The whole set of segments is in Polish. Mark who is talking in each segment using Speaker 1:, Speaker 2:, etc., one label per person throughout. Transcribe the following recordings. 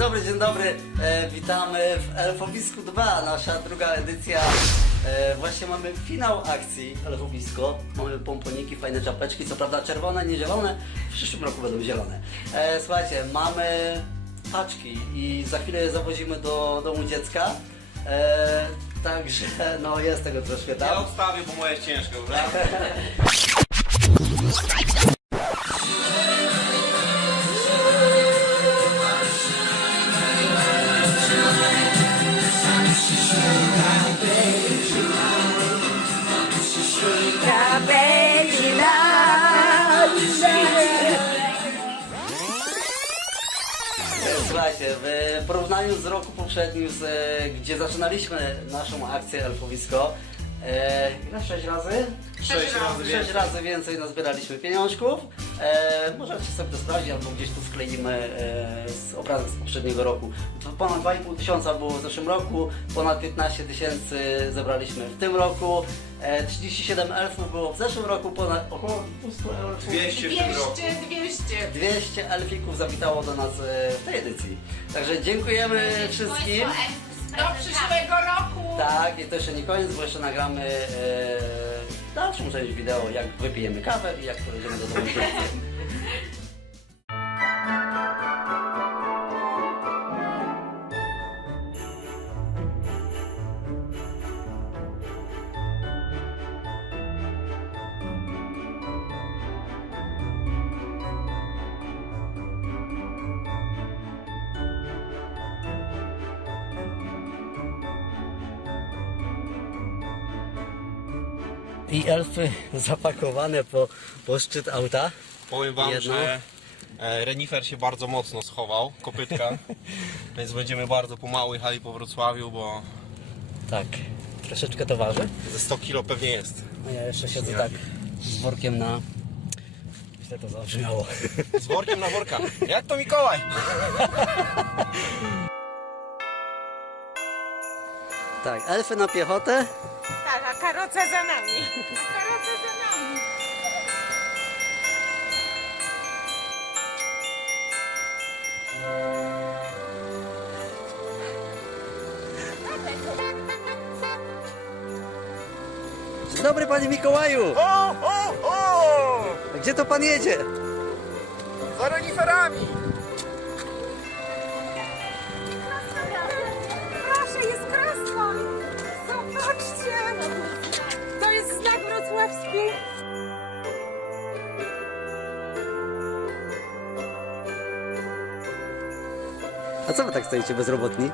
Speaker 1: dobry, dzień dobry. E, witamy w Elfowisku 2, nasza druga edycja. E, właśnie mamy finał akcji Elfowisko. Mamy pomponiki, fajne czapeczki, co prawda czerwone, nie zielone. W przyszłym roku będą zielone. E, słuchajcie, mamy paczki i za chwilę je zawozimy do domu dziecka. E, także no jest tego troszkę
Speaker 2: Ja
Speaker 1: tam.
Speaker 2: odstawię, bo moje jest ciężkie, dobra?
Speaker 1: Słuchajcie, w porównaniu z roku poprzednim, z, gdzie zaczynaliśmy naszą akcję Elfowisko, e, ile? Sześć razy?
Speaker 2: Sześć razy
Speaker 1: Sześć
Speaker 2: więcej.
Speaker 1: razy więcej nazbieraliśmy pieniążków. E, możecie sobie to sprawdzić, albo gdzieś tu wkleimy e, z obrazek z poprzedniego roku. To Ponad 2,5 tysiąca było w zeszłym roku, ponad 15 tysięcy zebraliśmy w tym roku. E, 37 elfów było w zeszłym roku, ponad około 200 elfów.
Speaker 2: 200 w tym roku.
Speaker 3: 200, 200.
Speaker 1: 200 elfików zawitało do nas e, w tej edycji. Także dziękujemy wszystkim.
Speaker 3: Do przyszłego roku.
Speaker 1: Tak, i to jeszcze nie koniec, bo jeszcze nagramy e, dalszą część wideo, jak wypijemy kawę i jak pojedziemy do domu. I elfy zapakowane po, po szczyt auta.
Speaker 2: Powiem wam,
Speaker 1: Jedno.
Speaker 2: że e, renifer się bardzo mocno schował, kopytka, więc będziemy bardzo pomału jechali po Wrocławiu, bo
Speaker 1: Tak, troszeczkę to waży.
Speaker 2: ze 100 kilo pewnie jest.
Speaker 1: A ja jeszcze siedzę tak z workiem na... Źle to zabrzmiało.
Speaker 2: Z workiem na worka. Jak to Mikołaj?
Speaker 1: Tak, elfy na piechotę.
Speaker 3: Tak, a karoca za nami. A karoca za nami.
Speaker 1: Dzień dobry panie Mikołaju!
Speaker 2: O, o, o!
Speaker 1: Gdzie to pan jedzie?
Speaker 2: Za reniferami!
Speaker 1: A co wy tak stoicie bezrobotni?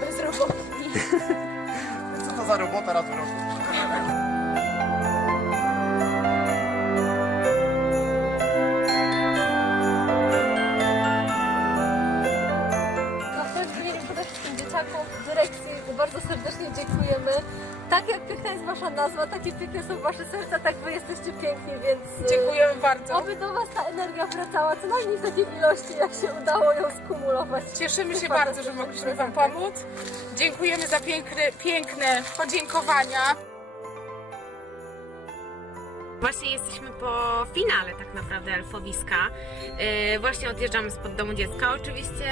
Speaker 3: Bezrobotni.
Speaker 2: Co to za robota raz w roku?
Speaker 4: Dzieciakom, dyrekcji bardzo serdecznie dziękujemy. Tak jak piękna jest Wasza nazwa, takie piękne są Wasze serca, tak Wy jesteście piękni, więc e,
Speaker 3: Dziękujemy bardzo.
Speaker 4: oby do Was ta energia wracała co najmniej w takiej ilości, jak się udało ją skumulować.
Speaker 3: Cieszymy się bardzo, że mogliśmy Wam pomóc. Dziękujemy za piękne, piękne podziękowania.
Speaker 5: Właśnie jesteśmy po finale tak naprawdę Elfowiska. Yy, właśnie odjeżdżamy spod domu dziecka. Oczywiście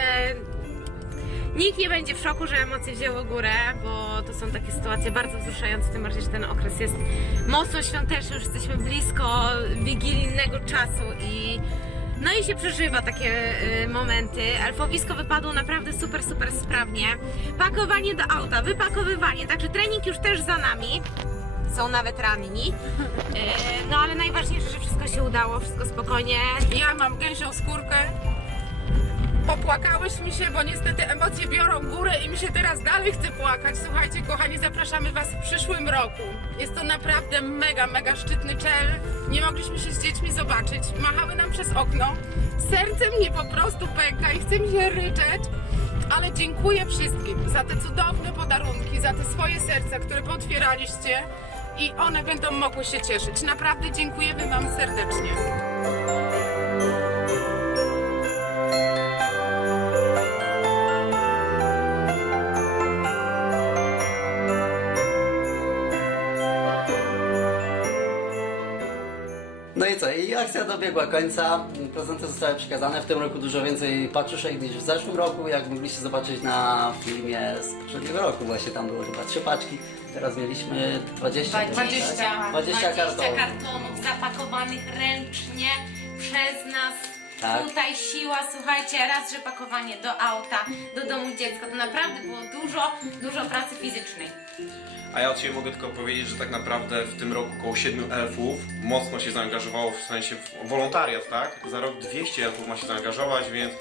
Speaker 5: nikt nie będzie w szoku, że emocje wzięły górę, bo to są takie sytuacje bardzo wzruszające, tym bardziej, że ten okres jest mocno świąteczny, już jesteśmy blisko wigilijnego czasu i no i się przeżywa takie y, momenty. Elfowisko wypadło naprawdę super, super sprawnie. Pakowanie do auta, wypakowywanie, także trening już też za nami. Są nawet ranni. E, No ale najważniejsze, że wszystko się udało, wszystko spokojnie.
Speaker 3: Ja mam gęsią skórkę. Popłakałyśmy się, bo niestety emocje biorą górę i mi się teraz dalej chce płakać. Słuchajcie, kochani, zapraszamy Was w przyszłym roku. Jest to naprawdę mega, mega szczytny cel. Nie mogliśmy się z dziećmi zobaczyć. Machały nam przez okno. Serce mnie po prostu pęka i chce mi się ryczeć. Ale dziękuję wszystkim za te cudowne podarunki, za te swoje serca, które potwieraliście i one będą mogły się cieszyć. Naprawdę dziękujemy Wam serdecznie.
Speaker 1: No i co, i akcja dobiegła końca, prezenty zostały przekazane, w tym roku dużo więcej paczuszek niż w zeszłym roku, jak mogliście zobaczyć na filmie z poprzedniego roku, właśnie tam były chyba trzy paczki, teraz mieliśmy 20.
Speaker 5: 20,
Speaker 1: 20 kartonów.
Speaker 5: kartonów zapakowanych ręcznie przez nas.
Speaker 1: Tak.
Speaker 5: Tutaj siła, słuchajcie, raz, że pakowanie do auta, do domu dziecka, to naprawdę było dużo, dużo pracy fizycznej.
Speaker 2: A ja od siebie mogę tylko powiedzieć, że tak naprawdę w tym roku około 7 elfów mocno się zaangażowało w sensie w wolontariat, tak? Za rok 200 elfów ma się zaangażować, więc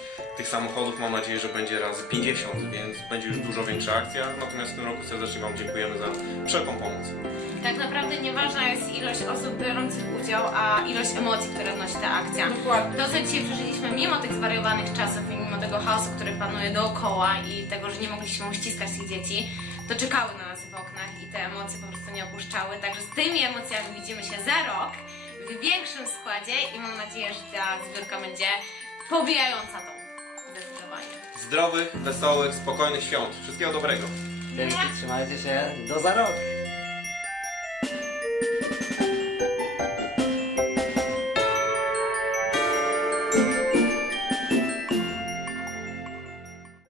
Speaker 2: tych samochodów mam nadzieję, że będzie razy 50, więc będzie już dużo większa akcja. Natomiast w tym roku serdecznie Wam dziękujemy za wszelką pomoc.
Speaker 5: Tak naprawdę nieważna jest ilość osób biorących udział, a ilość emocji, które wnosi ta akcja.
Speaker 3: Dokładnie.
Speaker 5: To, co dzisiaj przeżyliśmy, mimo tych zwariowanych czasów i mimo tego chaosu, który panuje dookoła i tego, że nie mogliśmy uściskać tych dzieci, to czekały na nas w oknach i te emocje po prostu nie opuszczały. Także z tymi emocjami widzimy się za rok w większym składzie i mam nadzieję, że ta zbiórka będzie pobijająca to. Zdecydowanie.
Speaker 2: Zdrowych, wesołych, spokojnych świąt. Wszystkiego dobrego.
Speaker 1: Dzięki, trzymajcie się, do za rok!